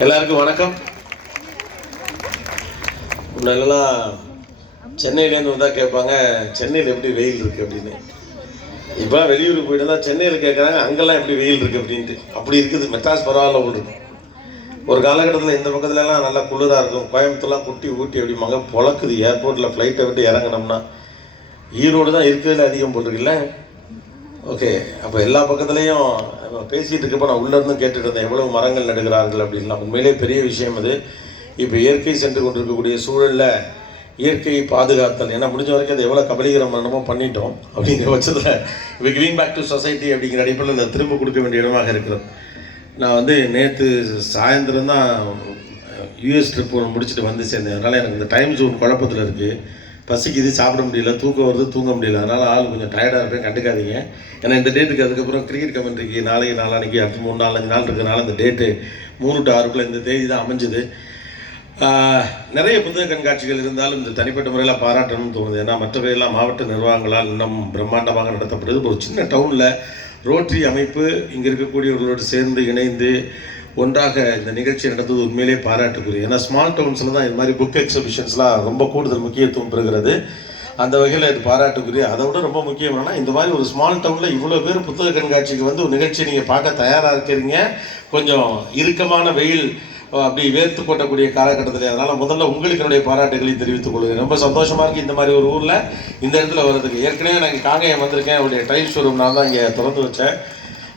எல்லாருக்கும் வணக்கம். முன்னெல்லாம் சென்னையிலேருந்து வந்தால் கேட்பாங்க சென்னையில் எப்படி வெயில் இருக்குது அப்படின்னு. இப்போ வெளியூருக்கு போயிட்டு தான் சென்னையில் கேட்குறாங்க அங்கெல்லாம் எப்படி வெயில் இருக்குது அப்படின்ட்டு. அப்படி இருக்குது. மெட்ராஸ் பரவாயில்ல போல் ஒரு காலகட்டத்தில் இந்த பக்கத்துலலாம் நல்லா குளிராக இருக்கும். கோயம்புத்தூர்லாம் குட்டி ஊட்டி அப்படிம்பாங்க பொழக்குது. ஏர்போர்ட்டில் ஃப்ளைட்டை விட்டு இறங்கினோம்னா ஈரோடு தான் இருக்கிறதுல அதிகம் போட்டிருக்குல்ல ஓகே அப்போ எல்லா பக்கத்துலேயும் நம்ம பேசிகிட்டு இருக்கப்போ நான் உள்ளே இருந்தும் கேட்டுட்டு இருந்தேன் எவ்வளோ மரங்கள் நடுகிறார்கள் அப்படின்லாம். உண்மையிலே பெரிய விஷயம் அது. இப்போ இயற்கை சென்று கொண்டிருக்கக்கூடிய சூழலில் இயற்கையை பாதுகாத்தல். ஏன்னா முடிஞ்ச வரைக்கும் அதை எவ்வளோ கபலீகரம் பண்ணணுமோ பண்ணிட்டோம் அப்படிங்கிற பட்சத்தில் இப்போ கிவிங் பேக் டு சொசைட்டி அப்படிங்கிற அடிப்படையில் இந்த திரும்ப கொடுக்க வேண்டிய இடமாக இருக்கிறது நான் வந்து நேற்று சாயந்தரம் தான் யூஎஸ் ட்ரிப் ஒன்று முடிச்சுட்டு வந்து சேர்ந்தேன் அதனால் எனக்கு இந்த டைம் ஜோன் குழப்பத்தில் இருக்குது பசிக்குது சாப்பிட முடியல தூக்கம் வருது தூங்க முடியல. அதனால் ஆள் கொஞ்சம் டயர்டாக இருப்பேன் கண்டுக்காதீங்க. ஏன்னா இந்த டேட்டுக்கு அதுக்கப்புறம் கிரிக்கெட் கமெண்ட்ரிக்கு நாளைக்கு நாளானிக்கு அடுத்த மூணு நாலஞ்சு நாள் இருக்கிறனால இந்த டேட்டு மூணு டு ஆறுக்குள்ள இந்த தேதி தான் அமைஞ்சுது. நிறைய புத்தக கண்காட்சிகள் இருந்தாலும் இந்த தனிப்பட்ட முறையில் பாராட்டணும்னு தோணுது. ஏன்னா மற்றவையெல்லாம் மாவட்ட நிர்வாகங்களால் இன்னும் பிரம்மாண்டமாக நடத்தப்படுது. ஒரு சின்ன டவுனில் ரோட்டரி அமைப்பு இங்கே இருக்கக்கூடியவர்களோடு சேர்ந்து இணைந்து ஒன்றாக இந்த நிகழ்ச்சி நடந்தது உண்மையிலே பாராட்டுக்குரிய. ஏன்னா ஸ்மால் டவுன்ஸில் தான் இது மாதிரி புக் எக்ஸிபிஷன்ஸ்லாம் ரொம்ப கூடுதல் முக்கியத்துவம் பெறுகிறது. அந்த வகையில் இது பாராட்டுக்குரிய. அதை விட ரொம்ப முக்கியம் இந்த மாதிரி ஒரு ஸ்மால் டவுனில் இவ்வளோ பேர் புத்தக கண்காட்சிக்கு வந்து ஒரு நிகழ்ச்சி நீங்கள் பார்க்க தயாராக இருக்கிறீங்க. கொஞ்சம் இறுக்கமான வெயில் அப்படி வேர்த்து கொட்டக்கூடிய காலகட்டத்தில் அதனால் முதல்ல உங்களுக்கு என்னுடைய பாராட்டுகளை தெரிவித்துக் கொள்கிறேன். ரொம்ப சந்தோஷமாக இருக்குது இந்த மாதிரி ஒரு ஊரில். இந்த இடத்துல வர்றதுக்கு. ஏற்கனவே நான் இங்கே காங்கேயம் வந்திருக்கேன். அவருடைய டைல் ஷோரூம் நான் தான் இங்கே திறந்து வச்சேன்.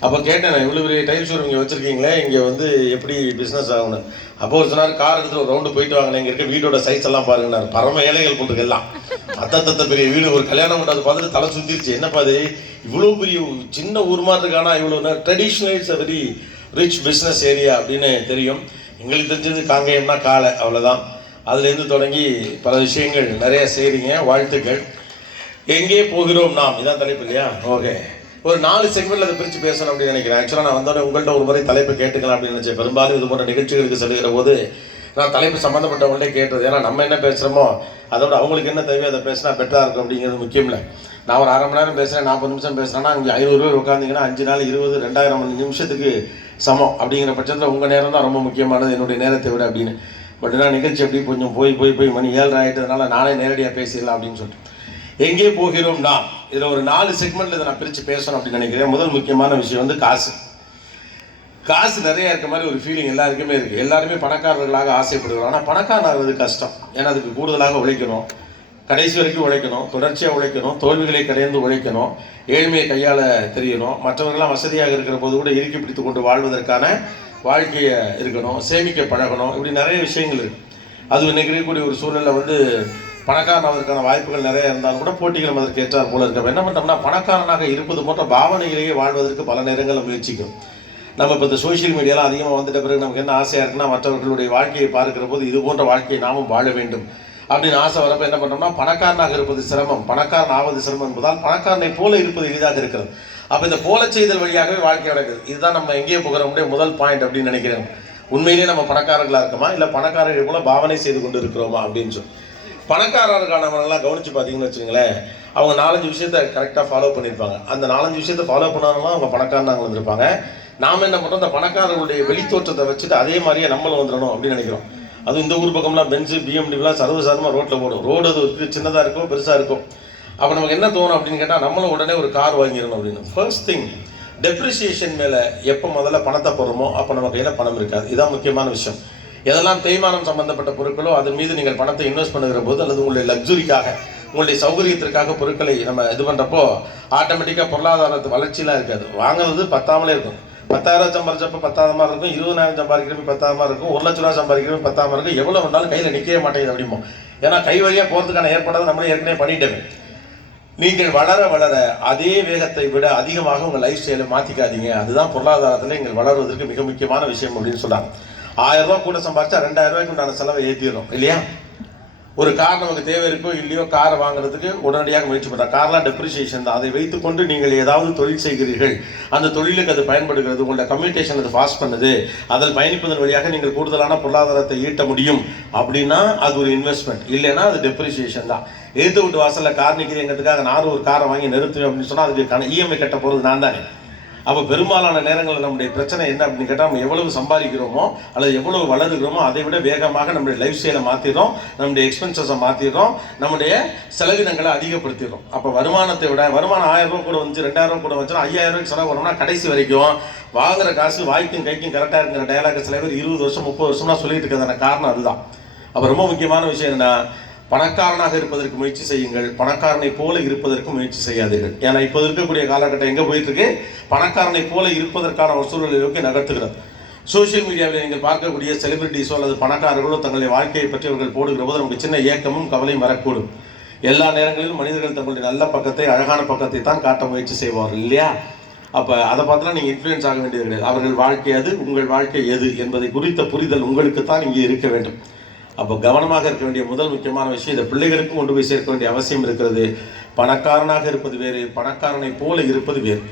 அப்போ கேட்டேன் நான் இவ்வளோ பெரிய டைல்ஸ் ஷோரூம் இங்கே வச்சுருக்கீங்களே இங்கே வந்து எப்படி பிஸ்னஸ் ஆகணும் அப்போ ஒரு சொன்னார் கார் எடுத்து ஒரு ரவுண்டு போயிட்டு வாங்க இங்கே இருக்க வீடோட சைஸ் எல்லாம் பாருங்கன்னாரு. பரம ஏழைகள் கொண்டு எல்லாம் அத்தத்த பெரிய வீடு ஒரு கல்யாணம் பண்ணாது பார்த்துட்டு தலை சுந்திருச்சு என்னப்பா அது இவ்வளோ பெரிய சின்ன ஊர் மாதிரி இருக்கானா இவ்வளோ traditional it's a very rich business area அப்படின்னு தெரியும். எங்களுக்கு தெரிஞ்சது காங்கேயம்னா காலை அவ்வளோதான் அதுலேருந்து தொடங்கி பல விஷயங்கள் நிறைய செய்கிறீங்க வாழ்த்துக்கள். எங்கே போகிறோம் நாம்? இதான் தலைப்பு இல்லையா? ஓகே. ஒரு நாலு செக்மெண்ட்ல அதை பிரித்து பேசணும் அப்படின்னு நினைக்கிறேன். ஆக்சுவலாக நான் வந்தோடனே உங்கள்கிட்ட ஒரு முறை தலைப்பு கேட்டுக்கலாம் அப்படின்னு நினைச்சேன். பெரும்பாலும் இது போன்ற நிகழ்ச்சிகளுக்கு செல்கிற போது நான் தலைப்பு சம்மந்தப்பட்டவங்கள்டே கேட்டது. ஏன்னா நம்ம என்ன பேசுகிறோமோ அதோட அவங்களுக்கு என்ன தேவையோ அதை பேசினா பெட்டராக இருக்கும் அப்படிங்கிறது முக்கியம் இல்லை. நான் ஒரு அரை மணி நேரம் பேசுகிறேன் நாற்பது நிமிஷம் பேசுகிறேன்னா அங்கே ஐநூறு பேர் உட்காந்திங்கன்னா அஞ்சு நாள் இருபது ரெண்டாயிரம் நிமிஷத்துக்கு சமம் அப்படிங்கிற பட்சத்தில் உங்கள் நேரம் தான் ரொம்ப முக்கியமானது என்னுடைய நேரத்தை விட அப்படின்னு. பட் நான் நிகழ்ச்சி அப்படி கொஞ்சம் போய் போய் போய் மணி ஏழரை ஆகிட்டதுனால நானே நேரடியாக பேசிடலாம் அப்படின்னு சொல்லிட்டு. எங்கே போகிறோம் இதில் ஒரு நாலு செக்மெண்ட்டில் இதை நான் பிரித்து பேசணும் அப்படின்னு நினைக்கிறேன். முதல் முக்கியமான விஷயம் வந்து காசு. காசு நிறையா இருக்க மாதிரி ஒரு ஃபீலிங் எல்லாருக்குமே இருக்குது எல்லாருமே பணக்காரர்களாக ஆசைப்படுகிறோம் ஆனால் பணக்காரனாகிறது கஷ்டம். ஏன்னா அதுக்கு கூடுதலாக உழைக்கணும். கடைசி வரைக்கும் உழைக்கணும். தொடர்ச்சியாக உழைக்கணும். தோல்விகளை கடைந்து உழைக்கணும். ஏழ்மையை கையாள தெரியணும். மற்றவர்களாம் வசதியாக இருக்கிற போது கூட இறுக்கி பிடித்து கொண்டு வாழ்வதற்கான வாழ்க்கையை இருக்கணும். சேமிக்க பழகணும். இப்படி நிறைய விஷயங்கள் இருக்குது அது இன்னைக்கு இருக்கக்கூடிய ஒரு சூழலில் வந்து பணக்காரன் ஆவதற்கான வாய்ப்புகள் நிறைய இருந்தாலும் கூட போட்டிகள் அதற்கு ஏற்றார் போல இருக்க. என்ன பண்ணோம்னா பணக்காரனாக இருப்பது போன்ற பாவனைகளையே வாழ்வதற்கு பல நேரங்களில் முயற்சிக்கும் நம்ம இப்போ இந்த சோஷியல் மீடியாலாம் அதிகமாக வந்துட்ட பிறகு நமக்கு என்ன ஆசையாக இருக்குன்னா மற்றவர்களுடைய வாழ்க்கையை பார்க்கிற போது இது போன்ற வாழ்க்கையை நாமும் வாழ வேண்டும். அப்படின்னு ஆசை வரப்போ என்ன பண்ணோம்னா பணக்காரனாக இருப்பது சிரமம். பணக்காரன் ஆவது சிரமம் என்பதால் பணக்காரனை போல இருப்பது எளிதாக இருக்கிறது. அப்போ இந்த போல செய்தல் வழியாகவே வாழ்க்கை நடக்குது. இதுதான் நம்ம எங்கே முடிய முதல் பாயிண்ட் அப்படின்னு நினைக்கிறேன். உண்மையிலேயே நம்ம பணக்காரர்களாக இருக்கோமா? இல்லை பணக்காரர்கள் போல பாவனை செய்து கொண்டு இருக்கிறோமா அப்படின்னு சொல்லி. பணக்காரர்களுக்கானவங்களாம் கவனிச்சு பார்த்தீங்கன்னு வச்சுங்களேன் அவங்க நாலஞ்சு விஷயத்த கரெக்டாக ஃபாலோ பண்ணியிருப்பாங்க. அந்த நாலஞ்சு விஷயத்த ஃபாலோ பண்ணாலும் அவங்க பணக்காரனாக வந்திருப்பாங்க. நாம் என்ன பண்ணுறோம் அந்த பணக்காரர்களுடைய வெளித்தோற்றத்தை வச்சுட்டு அதே மாதிரியே நம்மளும் வந்துடணும் அப்படின்னு நினைக்கிறோம். அதுவும் இந்த ஊர் பக்கம்லாம் பென்ஸு பிஎம்டிலாம் சர்வசாதாரணமாக ரோட்டில் போடும் ரோடு அது சின்னதாக இருக்கும் பெருசாக இருக்கும். அப்போ நமக்கு என்ன தோணும் அப்படின்னு கேட்டால் நம்மளும் உடனே ஒரு கார் வாங்கிடணும் அப்படின்னு. ஃபர்ஸ்ட் திங் டெப்ரிசியேஷன் மேலே எப்போ முதல்ல பணத்தை போடுறோமோ அப்போ நம்ம கையில் பணம் இருக்காது. இதுதான் முக்கியமான விஷயம். எதெல்லாம் தேய்மானம் சம்பந்தப்பட்ட பொருட்களோ அதன் மீது நீங்கள் பணத்தை இன்வெஸ்ட் பண்ணுகிற போது அல்லது உங்களுடைய லக்ஸுரிக்காக உங்களுடைய சௌகரியத்திற்காக பொருட்களை நம்ம இது பண்ணுறப்போ ஆட்டோமேட்டிக்காக பொருளாதாரத்து வளர்ச்சியெலாம் இருக்காது. வாங்குறது பத்தாமலே இருக்கும். பத்தாயிரம் சம்பாதிச்சப்ப பத்தாயிரமா இருக்கும். இருபதாயிரம் சம்பாதிக்கிறப்ப பத்தாயிரமா இருக்கும். ஒரு லட்ச ரூபா சம்பாதிக்கிறப்ப பத்தாம இருக்கும். எவ்வளோ வந்தாலும் கையில் நிற்கவே மாட்டேங்குது அப்படிமோ ஏன்னா கை வழியாக போகிறதுக்கான ஏற்பாடு நம்மளே ஏற்கனவே பண்ணிட்டேன் நீங்கள் வளர வளர அதே வேகத்தை விட அதிகமாக உங்கள் லைஃப் ஸ்டைலை மாற்றிக்காதீங்க அதுதான் பொருளாதாரத்தில் நீங்கள் வளர்வதற்கு மிக முக்கியமான விஷயம் அப்படின்னு சொல்றாங்க. ஆயிரம் கூட சம்பாதிச்சா ரெண்டாயிரம் ரூபாய்க்கு உண்டான செலவை ஏற்றிடும் இல்லையா? ஒரு கார் நமக்கு தேவை இருக்கோ இல்லையோ காரை வாங்குறதுக்கு உடனடியாக முயற்சி பண்ணுறோம் கார்லாம் டெப்ரிசியேஷன் தான். அதை வைத்துக்கொண்டு நீங்கள் ஏதாவது தொழில் செய்கிறீர்கள். அந்த தொழிலுக்கு அது பயன்படுகிறது. உங்களோட கம்யூனிகேஷன் அது ஃபாஸ்ட் பண்ணுது. அதில் பயணிப்பதன் வழியாக நீங்கள் கூடுதலான பொருளாதாரத்தை ஈட்ட முடியும். அப்படின்னா அது ஒரு இன்வெஸ்ட்மெண்ட் இல்லைன்னா அது டெப்ரிசியேஷன் தான். எழுத்து விட்டு வாசலில் கார் நிற்கிறேங்கிறதுக்காக நானும் ஒரு காரை வாங்கி நிறுத்துவேன் அப்படின்னு சொன்னால் அதுக்கு இஎம்ஐ கட்ட போகிறது நான் தானே அப்போ பெரும்பாலான நேரங்களில் நம்முடைய பிரச்சனை என்ன அப்படின்னு கேட்டால் நம்ம எவ்வளவு சம்பாதிக்கிறோமோ அல்லது எவ்வளவு வளருகிறோமோ அதை விட வேகமாக நம்முடைய லைஃப் ஸ்டைலை மாற்றிடுறோம் நம்முடைய எக்ஸ்பென்சஸை மாற்றிடுறோம் நம்முடைய செலவினங்களை அதிகப்படுத்திடுறோம். அப்போ வருமானத்தை விட வருமானம் ஆயிரம் ரூபா கூட வந்து ரெண்டாயிரம் ரூபா கூட வந்துச்சுன்னா ஐயாயிரம் ரூபாய்க்கு செலவு பண்ணோம்னா கடைசி வரைக்கும் வாங்குற காசு வாய்க்கும் கைக்கும் கரெக்டாக இருக்கிற டயலாக் சில பேர் இருபது வருஷம் முப்பது வருஷம்லாம் சொல்லிட்டு இருக்கிறதான காரணம் அதுதான். அப்போ ரொம்ப முக்கியமான விஷயம் என்ன பணக்காரனாக இருப்பதற்கு முயற்சி செய்யுங்கள். பணக்காரனை போல இருப்பதற்கு முயற்சி செய்யாதீர்கள். ஏன்னா இப்போ இருக்கக்கூடிய காலகட்டம் எங்கே போயிட்டு இருக்கு பணக்காரனை போல இருப்பதற்கான ஒரு சூழலை நோக்கி நகர்த்துகிறது. சோஷியல் மீடியாவில் நீங்கள் பார்க்கக்கூடிய செலிபிரிட்டிஸோ அல்லது பணக்காரர்களோ தங்களுடைய வாழ்க்கையை பற்றி அவர்கள் போடுகிற போது நமக்கு சின்ன ஏக்கமும் கவலையும் வரக்கூடும். எல்லா நேரங்களிலும் மனிதர்கள் தங்களுடைய நல்ல பக்கத்தை அழகான பக்கத்தை தான் காட்ட முயற்சி செய்வார்கள் இல்லையா? அப்போ அதை பார்த்துலாம் நீங்கள் இன்ஃப்ளூயன்ஸ் ஆக வேண்டியது கிடையாது. அவர்கள் வாழ்க்கை அது உங்கள் வாழ்க்கை எது என்பதை குறித்த புரிதல் உங்களுக்கு தான் இங்கே இருக்க வேண்டும். அப்போ கவனமாக இருக்க வேண்டிய முதல் முக்கியமான விஷயம் இதை பிள்ளைகளுக்கும் கொண்டு போய் சேர்க்க வேண்டிய அவசியம் இருக்கிறது. பணக்காரனாக இருப்பது வேறு பணக்காரனை போல இருப்பது வேறு.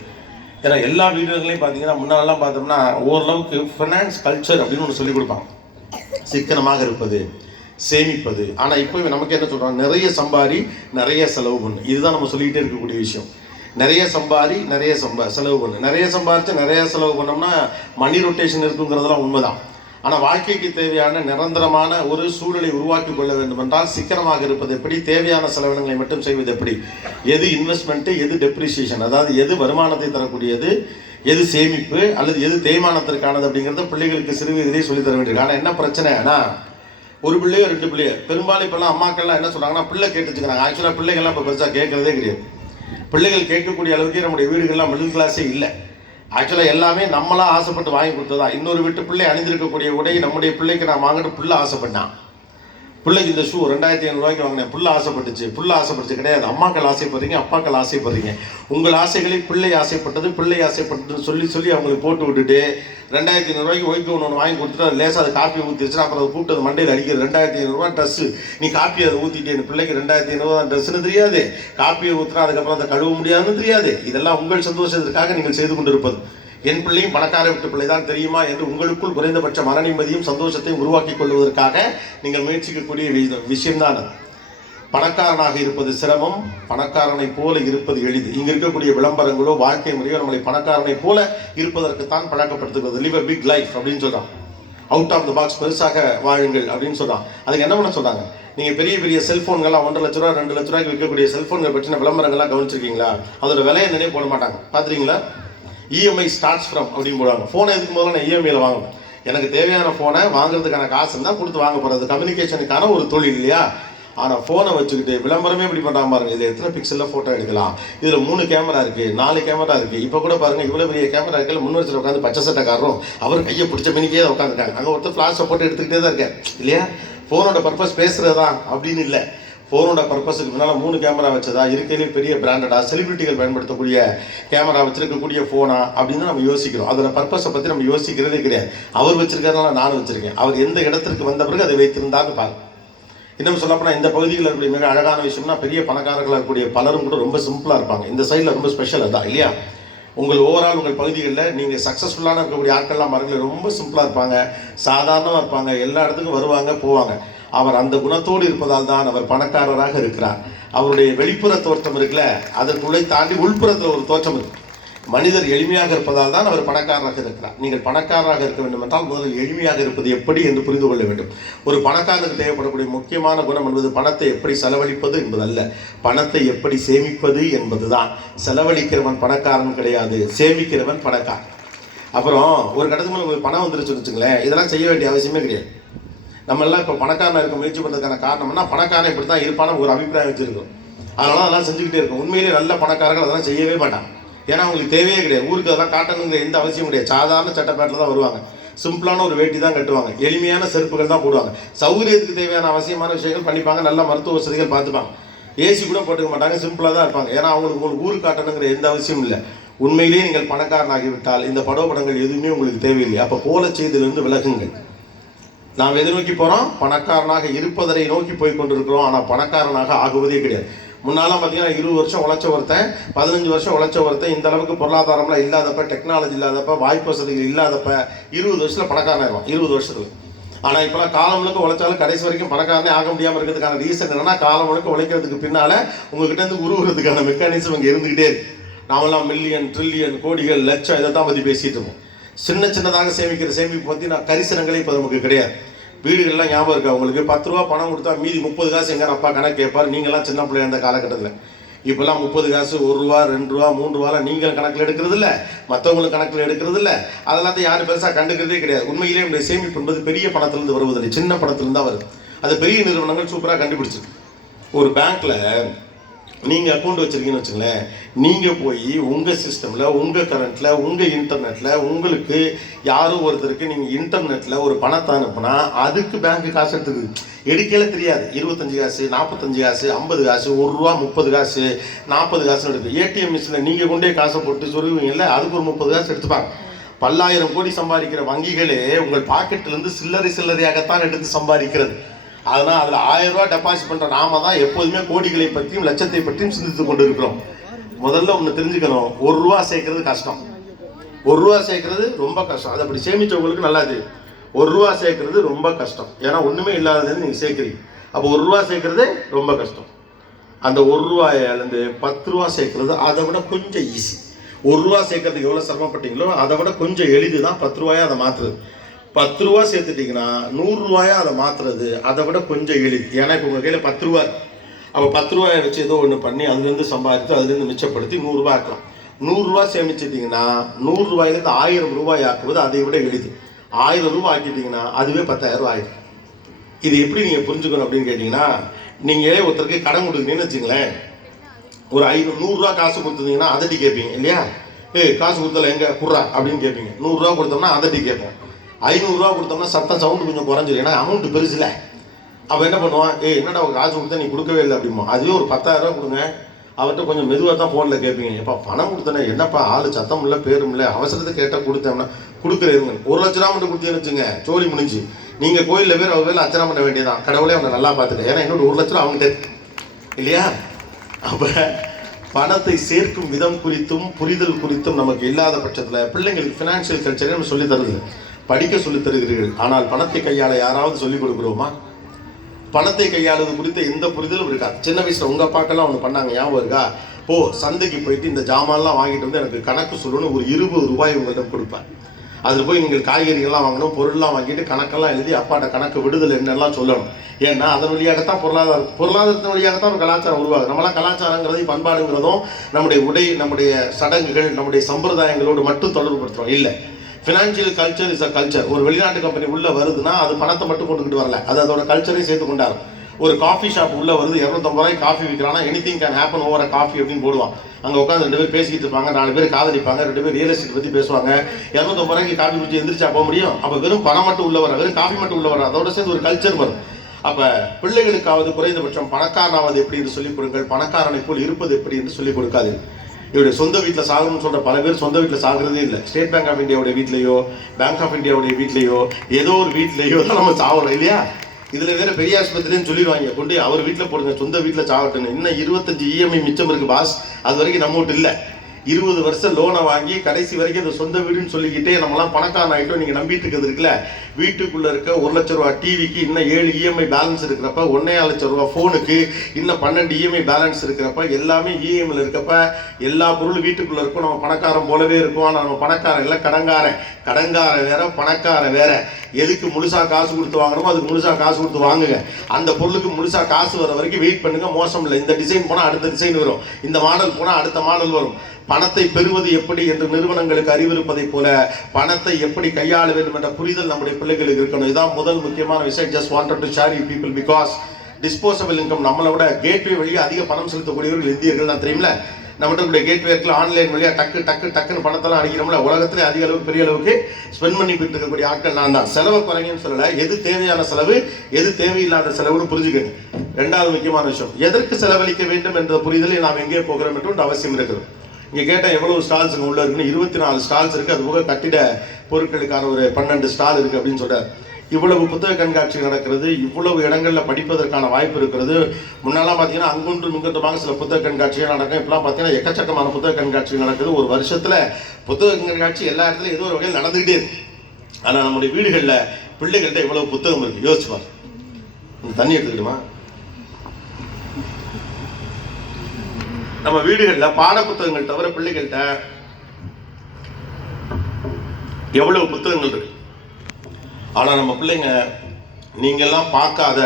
ஏன்னா எல்லா வீடுகளையும் பார்த்தீங்கன்னா முன்னாலெல்லாம் பார்த்தோம்னா ஓரளவுக்கு ஃபினான்ஸ் கல்ச்சர் அப்படின்னு ஒன்று சொல்லிக் கொடுப்பாங்க. சிக்கனமாக இருப்பது சேமிப்பது. ஆனால் இப்போ நமக்கு என்ன சொல்கிறோம் நிறைய சம்பாரி நிறைய செலவு பண்ணு. இதுதான் நம்ம சொல்லிக்கிட்டே இருக்கக்கூடிய விஷயம். நிறைய சம்பாரி நிறைய சம்பா செலவு பண்ணு. நிறைய சம்பாரித்து நிறைய செலவு பண்ணோம்னா மணி ரொட்டேஷன் இருக்குங்கிறதெல்லாம் உண்மைதான். ஆனால் வாழ்க்கைக்கு தேவையான நிரந்தரமான ஒரு சூழலை உருவாக்கி கொள்ள வேண்டும் என்றால் சிக்கனமாக இருப்பது எப்படி? தேவையான செலவினங்களை மட்டும் செய்வது எப்படி? எது இன்வெஸ்ட்மெண்ட்டு எது டெப்ரிசியேஷன் அதாவது எது வருமானத்தை தரக்கூடியது? எது சேமிப்பு? அல்லது எது தேய்மானத்திற்கானது அப்படிங்கிறத பிள்ளைகளுக்கு சிறு வயதிலே சொல்லித் தர வேண்டியிருக்கு. ஆனால் என்ன பிரச்சனைனா ஒரு பிள்ளையோ ரெண்டு பிள்ளையோ பெரும்பாலும் இப்போல்லாம் அம்மாக்கள்லாம் என்ன சொல்கிறாங்கன்னா பிள்ளை கேட்டுச்சுக்கிறாங்க. ஆக்சுவலாக பிள்ளைகள்லாம் இப்போ பெருசாக கேட்குறதே கிடையாது. பிள்ளைகள் கேட்கக்கூடிய அளவுக்கு நம்முடைய வீடுகள்லாம் மிடில் கிளாஸே இல்லை. ஆக்சுவலாக எல்லாமே நம்மளாக ஆசைப்பட்டு வாங்கி கொடுத்ததா இன்னொரு வீட்டு பிள்ளை அணிந்திருக்கக்கூடிய உடை நம்முடைய பிள்ளைக்கு நான் வாங்கிட்டு புள்ள ஆசைப்பட்டான். பிள்ளைக்கு இந்த ஷூ ரெண்டாயிரத்தி ஐநூறுரூவாய்க்கு வாங்கினேன். புள்ள ஆசைப்பட்டுச்சு. புள்ள ஆசைப்பட்டுச்சு கிடையாது. அம்மாக்கள் ஆசைப்படுறீங்க அப்பாக்கள் ஆசைப்படுறீங்க. உங்கள் ஆசைகளை பிள்ளை ஆசைப்பட்டது பிள்ளை ஆசைப்பட்டதுன்னு சொல்லி சொல்லி அவங்களுக்கு போட்டு விட்டுட்டு ரெண்டாயிரத்தி ஐநூறுரூவாய்க்கு ஒய்க்கு ஒன்று ஒன்று வாங்கி கொடுத்துட்டு அது லேசாக அது காப்பி ஊற்றிச்சுன்னா அப்புறம் அதை கூப்பிட்டு அது மண்டையில் அடிக்கிறது. ரெண்டாயிரத்தி ஐநூறுரூவா ட்ரெஸ்ஸு நீ காப்பி அதை ஊற்றிட்டு என் பிள்ளைக்கு ரெண்டாயிரத்தி ஐநூறுவா ட்ரெஸ்ஸுன்னு தெரியாது. காப்பியை ஊற்றினா அதுக்கப்புறம் அதை கழுவ முடியாதுன்னு தெரியாது. இதெல்லாம் உங்கள் சந்தோஷத்திற்காக நீங்கள் செய்து கொண்டிருப்பது. என் பிள்ளையும் பணக்கார விட்டு பிள்ளை தான் தெரியுமா என்று உங்களுக்குள் குறைந்தபட்ச மன நிம்மதியும் சந்தோஷத்தையும் உருவாக்கி கொள்வதற்காக நீங்கள் முயற்சிக்கக்கூடிய விஷயம்தான் அது. பணக்காரனாக இருப்பது சிரமம் பணக்காரனை போல இருப்பது எளிது. இங்க இருக்கக்கூடிய விளம்பரங்களோ வாழ்க்கை முறையோ நம்மளை பணக்காரனை போல இருப்பதற்கு தான் பழக்கப்படுத்துகிறது. லிவ் அ பிக் லைஃப் அப்படின்னு சொல்றான். அவுட் ஆஃப் த பாக்ஸ் பெருசாக வாழுங்கள் அப்படின்னு சொல்றான். அதுக்கு என்ன பண்ண சொல்றாங்க? நீங்க பெரிய பெரிய செல்போன்கள்லாம் ஒன்றரை லட்ச ரூபா ரெண்டு லட்ச ரூபாய்க்கு விற்கக்கூடிய செல்போன்கள் பற்றின விளம்பரங்கள்லாம் கவனிச்சிருக்கீங்களா? அதோட விலையை நினைவு போட மாட்டாங்க. பாத்துறீங்களா? இஎம்ஐ ஸ்டார்ட்ஸ் ஃப்ரம் அப்படின்னு போடுவாங்க. ஃபோனை எதுக்கு முதல்ல நான் இஎம்ஐயில் வாங்குவேன் எனக்கு தேவையான ஃபோனை வாங்குறதுக்கான காசு தான் கொடுத்து வாங்க போகிறது கம்யூனிகேஷனுக்கான ஒரு தொழில் இல்லையா? ஆனால் ஃபோனை வச்சுக்கிட்டு விளம்பரமே இப்படி பண்ணுறாங்க பாருங்க. இதில் எத்தனை பிக்சலில் ஃபோட்டோ எடுக்கலாம்? இதில் மூணு கேமரா இருக்குது நாலு கேமரா இருக்குது இப்போ கூட பாருங்க இவ்வளோ பெரிய கேமரா இருக்குல்ல முன் உட்காந்து பச்சை சட்டைக்காரரும் அவர் கையை பிடிச்ச மினிக்கே உட்காந்துருக்காங்க அங்கே ஒருத்தர் ஃப்ளாஷை போட்டு எடுத்துக்கிட்டே தான் இருக்கேன் இல்லையா? ஃபோனோட பர்பஸ் பேசுகிறது தான் அப்படின்னு இல்லை. ஃபோனோட பர்பஸுக்கு முன்னால் மூணு கேமரா வச்சதா? இருக்கையிலே பெரிய பிராண்டடா செலிபிரிட்டிகள் பயன்படுத்தக்கூடிய கேமரா வச்சிருக்கக்கூடிய ஃபோனா அப்படின்னு நம்ம யோசிக்கிறோம். அதோட பர்பஸை பற்றி நம்ம யோசிக்கிறதே கிடையாது. அவர் வச்சிருக்கிறதுனால நானும் வச்சிருக்கேன். அவர் எந்த இடத்திற்கு வந்த பிறகு அதை வைத்திருந்தாங்க பாருங்க. இன்னும் சொல்லப்போனால் இந்த பகுதிகளில் இருக்கக்கூடிய மிக அழகான விஷயம்னா பெரிய பணக்காரர்களாக இருக்கக்கூடிய பலரும் கூட ரொம்ப சிம்பிளாக இருப்பாங்க. இந்த சைடில் ரொம்ப ஸ்பெஷல் அதான் இல்லையா? உங்கள் ஓவரால் உங்கள் பகுதிகளில் நீங்கள் சக்ஸஸ்ஃபுல்லான இருக்கக்கூடிய ஆட்கள்லாம் பாருங்கள் ரொம்ப சிம்பிளாக இருப்பாங்க. சாதாரணமாக இருப்பாங்க. எல்லா இடத்துக்கும் வருவாங்க போவாங்க. அவர் அந்த குணத்தோடு இருப்பதால் தான் அவர் பணக்காரராக இருக்கிறார். அவருடைய வெளிப்புற தோற்றம் இருக்குல்ல அதற்குள்ளே தாண்டி உள்புறத்தில் ஒரு தோற்றம் இருக்கு. மனிதர் எளிமையாக இருப்பதால் தான் அவர் பணக்காரராக இருக்கிறார். நீங்கள் பணக்காரராக இருக்க வேண்டும் என்றால் முதலில் எளிமையாக இருப்பது எப்படி என்று புரிந்து கொள்ள வேண்டும். ஒரு பணக்காரனுக்கு தேவைப்படக்கூடிய முக்கியமான குணம் என்பது பணத்தை எப்படி செலவழிப்பது என்பதல்ல. பணத்தை எப்படி சேமிப்பது என்பதுதான். செலவழிக்கிறவன் பணக்காரன் கிடையாது சேமிக்கிறவன் பணக்காரன். அப்புறம் ஒரு கடத்துக்கு மேலே பணம் வந்துருச்சுன்னு வச்சுங்களேன் இதெல்லாம் செய்ய வேண்டிய அவசியமே கிடையாது. நம்ம எல்லாம் இப்போ பணக்காரனாக இருக்க முயற்சி பண்ணுறதுக்கான காரணம்னா பணக்காரன் இப்படி தான் இருப்பான ஒரு அபிப்பிராயம் வச்சிருக்கோம். அதனால அதெல்லாம் செஞ்சுக்கிட்டே இருக்கும். உண்மையிலேயே நல்ல பணக்காரர்கள் அதெல்லாம் செய்யவே மாட்டாங்க. ஏன்னா அவங்களுக்கு தேவையே கிடையாது. ஊருக்கு அதெல்லாம் காட்டணுங்கிற எந்த அவசியம் கிடையாது. சாதாரண சட்டப்பேட்டில் தான் வருவாங்க. சிம்பிளான ஒரு வேட்டி தான் கட்டுவாங்க. எளிமையான செருப்புகள் தான் போடுவாங்க. சௌகரியத்துக்கு தேவையான அவசியமான விஷயங்கள் பண்ணிப்பாங்க. நல்ல மருத்துவ வசதிகள் பார்த்துப்பாங்க. ஏசி கூட போட்டுக்க மாட்டாங்க. சிம்பிளாக தான் இருப்பாங்க. ஏன்னா அவங்களுக்கு உங்களுக்கு ஊருக்கு காட்டணுங்கிற எந்த அவசியமும் இல்லை. உண்மையிலேயே நீங்கள் பணக்காரனாகிவிட்டால் இந்த படோ படங்கள் எதுவுமே உங்களுக்கு தேவையில்லை. அப்போ கோல செய்திலிருந்து விலகுங்கள். நாம் எதை நோக்கி போகிறோம் பணக்காரனாக இருப்பதனை நோக்கி போய் கொண்டிருக்கிறோம். ஆனால் பணக்காரனாக ஆகுவதே கிடையாது. முன்னாலாம் பார்த்தீங்கன்னா இருபது வருஷம் உழைச்ச ஒருத்தன் பதினஞ்சு வருஷம் உழைச்ச ஒருத்தன் இந்த அளவுக்கு பொருளாதாரம்லாம் இல்லாதப்ப டெக்னாலஜி இல்லாதப்ப வாய்ப்பு வசதிகள் இல்லாதப்ப இருபது வருஷத்தில் பணக்காரனாயிருவான் இருபது வருஷத்துக்கு ஆனால் இப்போலாம் காலம் முழுக்க உழைச்சாலும் கடைசி வரைக்கும் பணக்காரனே ஆக முடியாமல் இருக்கிறதுக்கான ரீசன் என்னன்னா காலம் முழுக்க உழைக்கிறதுக்கு பின்னால் உங்ககிட்ட இருந்து உருவுறதுக்கான மெக்கானிசம் இங்கே இருந்துக்கிட்டே இருக்கு. நாமெல்லாம் மில்லியன் ட்ரில்லியன் கோடிகள் லட்சம் இதை தான் பற்றி பேசிட்டு இருக்கோம். சின்ன சின்னதாக சேமிக்கிற சேமிப்பு பற்றி நான் கரிசனங்களே இப்போ நமக்கு கிடையாது. வீடுகள்லாம் ஞாபகம் இருக்குது அவங்களுக்கு பத்து ரூபா பணம் கொடுத்தா மீதி முப்பது காசு எங்கே அப்பா கணக்கு கேட்பார். நீங்களாம் சின்ன பிள்ளையா அந்த காலகட்டத்தில். இப்போல்லாம் முப்பது காசு ஒரு ரூபா ரெண்டு ரூபா மூணு ரூபாலாம் நீங்கள் கணக்கில் எடுக்கிறது இல்லை. மற்றவங்களும் கணக்கில் எடுக்கிறது இல்லை. அதெல்லாம் யாரும் பெருசாக கண்டுக்கிறதே கிடையாது. உண்மையிலே இந்த சேமிப்பு என்பது பெரிய பணத்திலிருந்து வருவதில்லை. சின்ன பணத்திலிருந்து தான் வருது. அது பெரிய நிறுவனங்கள் சூப்பராக கண்டுபிடிச்சிருக்கு. ஒரு பேங்க்கில் நீங்கள் அக்கௌண்ட் வச்சுருக்கீங்கன்னு வச்சுங்களேன் நீங்கள் போய் உங்கள் சிஸ்டமில் உங்கள் கரண்ட்டில் உங்கள் இன்டர்நெட்டில் உங்களுக்கு யாரோ ஒருத்தருக்கு நீங்கள் இன்டர்நெட்டில் ஒரு பணத்தை அனுப்புனா அதுக்கு பேங்க்கு காசு எடுத்துக்குது. எடுக்கல தெரியாது. இருபத்தஞ்சி காசு நாற்பத்தஞ்சு காசு ஐம்பது காசு ஒரு ரூபா முப்பது காசு நாற்பது காசு எடுக்கும் ஏடிஎம் மிஷினில் நீங்கள் கொண்டே காசை போட்டு சொல்லுவீங்கல்ல அதுக்கு ஒரு முப்பது காசு எடுத்துப்பாங்க. பல்லாயிரம் கோடி சம்பாதிக்கிற வங்கிகளே உங்கள் பாக்கெட்லேருந்து சில்லறை சில்லறையாகத்தான் எடுத்து சம்பாதிக்கிறது. அதனால் அதில் ஆயிரம் ரூபா டெபாசிட் பண்ணுற நாம தான் எப்போதுமே கோடிகளை பற்றியும் லட்சத்தை பற்றியும் சிந்தித்து கொண்டு இருக்கிறோம் முதல்ல ஒன்று தெரிஞ்சுக்கணும். ஒரு ரூபா சேர்க்கறது கஷ்டம். ஒரு ரூபா சேர்க்கறது ரொம்ப கஷ்டம். அதை அப்படி சேமித்தவங்களுக்கு நல்லாது. ஒரு ரூபா சேர்க்கறது ரொம்ப கஷ்டம். ஏன்னா ஒன்றுமே இல்லாதது நீங்கள் சேர்க்குறீங்க. அப்போ ஒரு ரூபா சேர்க்கறது ரொம்ப கஷ்டம். அந்த ஒரு ரூபாயிலேருந்து பத்து ரூபா சேர்க்கறது அதை விட கொஞ்சம் ஈஸி ஒரு ரூபா சேர்க்கறதுக்கு எவ்வளோ சிரமப்பட்டீங்களோ அதை விட கொஞ்சம் எளிது தான் பத்து ரூபாயா அதை மாற்றுறது பத்து ரூபா சேர்த்துட்டிங்கன்னா நூறுரூவாயா அதை மாற்றுறது அதை விட கொஞ்சம் எளிது. ஏன்னா இப்போ உங்கள் கையில் பத்து ரூபா அப்போ பத்து ரூபாயை வச்சு ஏதோ ஒன்று பண்ணி அதுலேருந்து சம்பாதித்து அதுலேருந்து மிச்சப்படுத்தி நூறுரூவா ஆக்கலாம். நூறுரூவா சேமிச்சிட்டிங்கன்னா நூறுரூவாயிலேருந்து ஆயிரம் ரூபாய் ஆக்குவது அதை விட எளிது. ஆயிரம் ரூபாய் ஆக்கிட்டிங்கன்னா அதுவே பத்தாயிரம் ரூபாய் ஆயிடும். இது எப்படி நீங்கள் புரிஞ்சுக்கணும் அப்படின்னு கேட்டிங்கன்னா நீங்களே ஒருத்தருக்கு கடன் கொடுக்குறீங்கன்னு வச்சுங்களேன் ஒரு ஐநூறு நூறுரூவா காசு கொடுத்துருந்தீங்கன்னா அதட்டி கேட்பீங்க இல்லையா? ஏய் காசு கொடுத்தல எங்கே? குர்ரா அப்படின்னு கேட்பீங்க. நூறுரூவா கொடுத்தோம்னா அதட்டி கேட்போம். ஐநூறுரூவா கொடுத்தோம்னா சத்தம் சவுண்டு கொஞ்சம் குறைஞ்சிரும். ஏன்னா அமௌண்ட் பெருசுல. அவள் என்ன பண்ணுவான்? ஏய் என்னடா ஒரு காசு கொடுத்தா நீ கொடுக்கவே இல்லை அப்படிமா அதுவே ஒரு பத்தாயிரரூவா கொடுங்க. அவர்கிட்ட கொஞ்சம் மெதுவாக தான் ஃபோனில் கேட்பீங்க எப்பா பணம் கொடுத்தனே என்னப்பா? ஆள் சத்தம் இல்லை பேரும் இல்லை. அவசரத்தை கேட்டால் கொடுத்தேன்னா கொடுக்குறேங்க ஒரு லட்ச ரூபா மட்டும் கொடுத்தீங்கன்னு வச்சுங்க சோழி முடிஞ்சு. நீங்கள் கோயிலில் பேர் அவர் வேலை அர்ச்சனை பண்ண வேண்டியதான் கடவுளே அவனை நல்லா பார்த்துட்டு ஏன்னா இன்னொரு ஒரு லட்ச ரூபா அவங்ககிட்ட இல்லையா? அப்போ பணத்தை சேர்க்கும் விதம் குறித்தும் புரிதல் குறித்தும் நமக்கு இல்லாத பட்சத்தில் பிள்ளைங்களுக்கு ஃபினான்ஷியல் கல்ச்சரே நம்ம சொல்லி தருது. படிக்க சொல்லித் தருகிறீர்கள். ஆனால் பணத்தை கையாள யாராவது சொல்லிக் கொடுக்குறோமா? பணத்தை கையாளுவது குறித்த எந்த புரிதலும் இருக்காது சின்ன வயசுல உங்க அப்பாக்கெல்லாம் ஒன்று பண்ணாங்க ஞாபகம் இருக்கா? போ சந்தைக்கு போயிட்டு இந்த ஜாமான்லாம் வாங்கிட்டு வந்து எனக்கு கணக்கு சொல்லணும்னு ஒரு இருபது ரூபாய் உங்கள்கிட்ட கொடுப்பேன் அதில் போய் நீங்கள் காய்கறிகள்லாம் வாங்கணும் பொருள்லாம் வாங்கிட்டு கணக்கெல்லாம் எழுதி அப்பாட்ட கணக்கு விடுதல் என்னெல்லாம் சொல்லணும். ஏன்னா அதன் வழியாகத்தான் பொருளாதாரம் பொருளாதாரத்தின் வழியாகத்தான் ஒரு கலாச்சாரம் உருவாகுது. நம்மளாம் கலாச்சாரங்கிறது பண்பாடுங்கிறதும் நம்முடைய உடை நம்முடைய சடங்குகள் நம்முடைய சம்பிரதாயங்களோடு மட்டும் தொடர்புபடுத்துறோம். இல்லை financial culture is a culture ஒரு வெளிநாட்டு கம்பெனி உள்ளே வருதுன்னா அது பணத்தை மட்டும் கொண்டுக்கிட்டு வரல. அது அதோட கல்ச்சரையும் சேர்த்து கொண்டாரு. ஒரு காஃபி ஷாப் உள்ளே வருது இரநூத்தம்பது ரூபாய் coffee விற்கிறானா anything can happen over coffee அப்படின்னு போடுவான். அங்கே உட்காந்து ரெண்டு பேர் பேசிக்கிட்டு இருப்பாங்க நாலு பேர் காதலிப்பாங்க ரெண்டு பேர் ரியல் எஸ்டேட் பற்றி பேசுவாங்க. இரநூத்தம்பது ரூபாய்க்கு காஃபி குடிச்சு எந்திரிச்சா போக முடியும். அப்போ வெறும் பணம் மட்டும் உள்ள வர வெறும் காஃபி மட்டும் உள்ள வர அதோட சேர்ந்து ஒரு கல்ச்சர் வரும். அப்போ பிள்ளைகளுக்காவது குறைந்தபட்சம் பணக்காரனாவது எப்படி என்று சொல்லிக் கொடுங்கள். பணக்காரனை போல் இருப்பது எப்படி என்று சொல்லிக் கொடுக்காது இவருடைய சொந்த வீட்டில் சாகணும்னு சொல்கிற பல பேர் சொந்த வீட்டில் சாகிறதே இல்லை. ஸ்டேட் பேங்க் ஆஃப் இந்தியாவுடைய வீட்லேயோ பேங்க் ஆஃப் இந்தியாவுடைய வீட்லேயோ ஏதோ ஒரு வீட்லேயோ தான் நம்ம சாகுறோம் இல்லையா? இதில் வேற பெரிய ஆஸ்பத்திரின்னு சொல்லிடுவாங்க. கொண்டு அவர் வீட்டில் போடுங்க சொந்த வீட்டில் சாகட்டணும் இன்னும் இருபத்தஞ்சு இஎம்ஐ மிச்சம் இருக்குது பாஸ். அது வரைக்கும் நம்ம வீட்டு இல்லை. இருபது வருஷம் லோனை வாங்கி கடைசி வரைக்கும் இந்த சொந்த வீடுன்னு சொல்லிக்கிட்டே நம்மலாம் பணக்காரன் ஆகிட்டோம் நீங்கள் நம்பிட்டு இருக்கிறது இருக்குல்ல? வீட்டுக்குள்ள இருக்க ஒரு லட்ச ரூபா டிவிக்கு இன்னும் ஏழு இஎம்ஐ பேலன்ஸ் இருக்கிறப்ப ஒன்னே லட்ச ரூபா ஃபோனுக்கு இன்னும் பன்னெண்டு இஎம்ஐ பேலன்ஸ் இருக்கிறப்ப எல்லாமே இஎம்ஐல இருக்கப்ப எல்லா பொருளும் வீட்டுக்குள்ள இருக்கும். நம்ம பணக்காரன் போலவே இருக்கும். ஆனால் நம்ம பணக்காரன் இல்லை கடங்காரன். கடங்காரன் வேற பணக்காரன் வேற. எதுக்கு முழுசாக காசு கொடுத்து வாங்கணுமோ அதுக்கு முழுசாக காசு கொடுத்து வாங்குங்க. அந்த பொருளுக்கு முழுசாக காசு வர வரைக்கும் வெயிட் பண்ணுங்க. மோசம் இல்லை. இந்த டிசைன் போனால் அடுத்த டிசைன் வரும். இந்த மாடல் போனால் அடுத்த மாடல் வரும். பணத்தை பெறுவது எப்படி என்று நிறுவனங்களுக்கு அறிவிருப்பதை போல பணத்தை எப்படி கையாள வேண்டும் என்ற புரிதல் நம்முடைய பிள்ளைகளுக்கு இருக்கணும். இதுதான் முதல் முக்கியமான விஷயம். Just wanted to share you people because disposable income நம்மளை விட கேட்வே வழியே அதிக பணம் செலுத்தக்கூடியவர்கள் இந்தியர்கள் தான். தெரியுமில நம்மகிட்ட இருக்கக்கூடிய ஆன்லைன் வழியாக டக்கு டக்கு டக்குன்னு பணத்தெல்லாம் அடிக்கிறோம்ல உலகத்திலே அதிக அளவுக்கு பெரிய அளவுக்கு ஸ்பெண்ட் பண்ணி இருக்கக்கூடிய ஆட்கள் நான் தான். செலவு குறைங்கன்னு சொல்லலை. எது தேவையான செலவு எது தேவையில்லாத செலவுன்னு புரிஞ்சுக்கணும் ரெண்டாவது முக்கியமான விஷயம் எதற்கு செலவழிக்க வேண்டும் என்ற புரிதலை நாம் எங்கே போகிறோம் என்று அவசியம் இருக்குது இங்கே கேட்டால் எவ்வளவு ஸ்டால்ஸ் உள்ள இருக்குன்னு இருபத்தி நாலு ஸ்டால்ஸ் இருக்குது அது போக கட்டிட பொருட்களுக்கான ஒரு பன்னெண்டு ஸ்டால் இருக்குது அப்படின்னு சொல்கிறார் இவ்வளவு புத்தக கண்காட்சி நடக்கிறது இவ்வளவு இடங்களில் படிப்பதற்கான வாய்ப்பு இருக்கிறது. முன்னெல்லாம் பார்த்தீங்கன்னா அங்குன்று இங்கொன்றுமாக சில புத்தக கண்காட்சிகள் நடக்கும். இப்பெல்லாம் பார்த்தீங்கன்னா எக்கச்சக்கமான புத்தக கண்காட்சிகள் நடக்குது. ஒரு வருஷத்தில் புத்தக கண்காட்சி எல்லா இடத்துலையும் ஏதோ ஒரு வகையில் நடந்துகிட்டே இருக்கு. ஆனால் நம்முடைய வீடுகளில் பிள்ளைகள்கிட்ட எவ்வளவு புத்தகம் இருக்குது யோசிச்சு தண்ணி எடுத்துக்கிட்டுமா? நம்ம வீடுகளில் பாட புத்தகங்கள் தவிர பிள்ளைகள்கிட்ட எவ்வளவு புத்தகங்கள் இருக்கு? ஆனால் நம்ம பிள்ளைங்க நீங்கள்லாம் பார்க்காத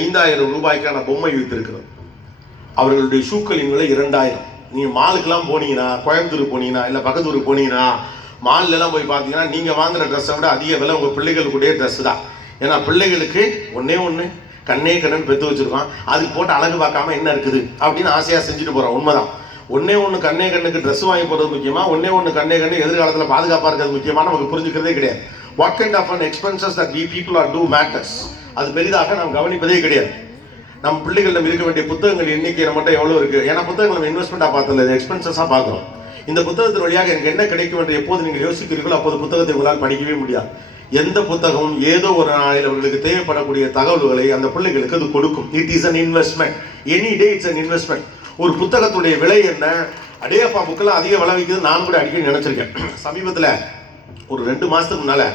ஐந்தாயிரம் ரூபாய்க்கான பொம்மை வைத்திருக்கிறோம். அவர்களுடைய ஷூக்களின் விலை இரண்டாயிரம். நீங்கள் மாலுக்கெல்லாம் போனீங்கன்னா கோயம்புத்தூர் போனீங்கன்னா இல்லை பக்கத்தூர் போனீங்கன்னா மால்ல போய் பார்த்தீங்கன்னா நீங்கள் வாங்குகிற ட்ரெஸ்ஸை விட அதிக விலை உங்கள் பிள்ளைகளுக்குடைய ட்ரெஸ் தான். ஏன்னா பிள்ளைகளுக்கு ஒன்றே ஒன்று கண்ணே கண்ணன் பெற்று வச்சுருக்கான். அதுக்கு போட்டு அழகு பார்க்காம என்ன இருக்குது? அப்படின்னு ஆசையாக செஞ்சுட்டு போகிறோம் உண்மைதான். ஒன்னே ஒன்று கண்ணே கண்ணுக்கு ட்ரெஸ் வாங்கி போடுறது முக்கியமா ஒன்னே ஒன்று கண்ணே கண்ணு எதிர்காலத்தில் பாதுகாப்பாக இருக்கிறது முக்கியமாக நமக்கு புரிஞ்சுக்கிறதே கிடையாது. What kind of an expenses that we people are to matters அது பெரிதாக நாம் கவனிப்பதே கிடையாது. நம்ம பிள்ளைகளிடம் இருக்க வேண்டிய புத்தகங்கள் எண்ணிக்கை மட்டும் எவ்வளோ இருக்குது ஏன்னா புத்தகங்கள் நம்ம இன்வெஸ்ட்மெண்ட்டாக பார்த்தல எக்ஸ்பென்சஸாக பார்க்குறோம். இந்த புத்தகத்தின் வழியாக எனக்கு என்ன கிடைக்கும் என்று எப்போது நீங்கள் யோசிக்கிறீர்களோ அப்போது புத்தகத்தை உங்களால் படிக்கவே முடியாது. எந்த புத்தகமும் ஏதோ ஒரு நாளில் அவர்களுக்கு தேவைப்படக்கூடிய தகவல்களை அந்த பிள்ளைகளுக்கு அது கொடுக்கும். It is an investment any day it's an investment ஒரு புத்தகத்துடைய விலை என்ன? அடேப்பா புக்கெல்லாம் அதிக விலை விற்குது நான் கூட அடிக்கடி நினைச்சிருக்கேன். சமீபத்தில் ஒரு ரெண்டு மாதத்துக்கு முன்னால்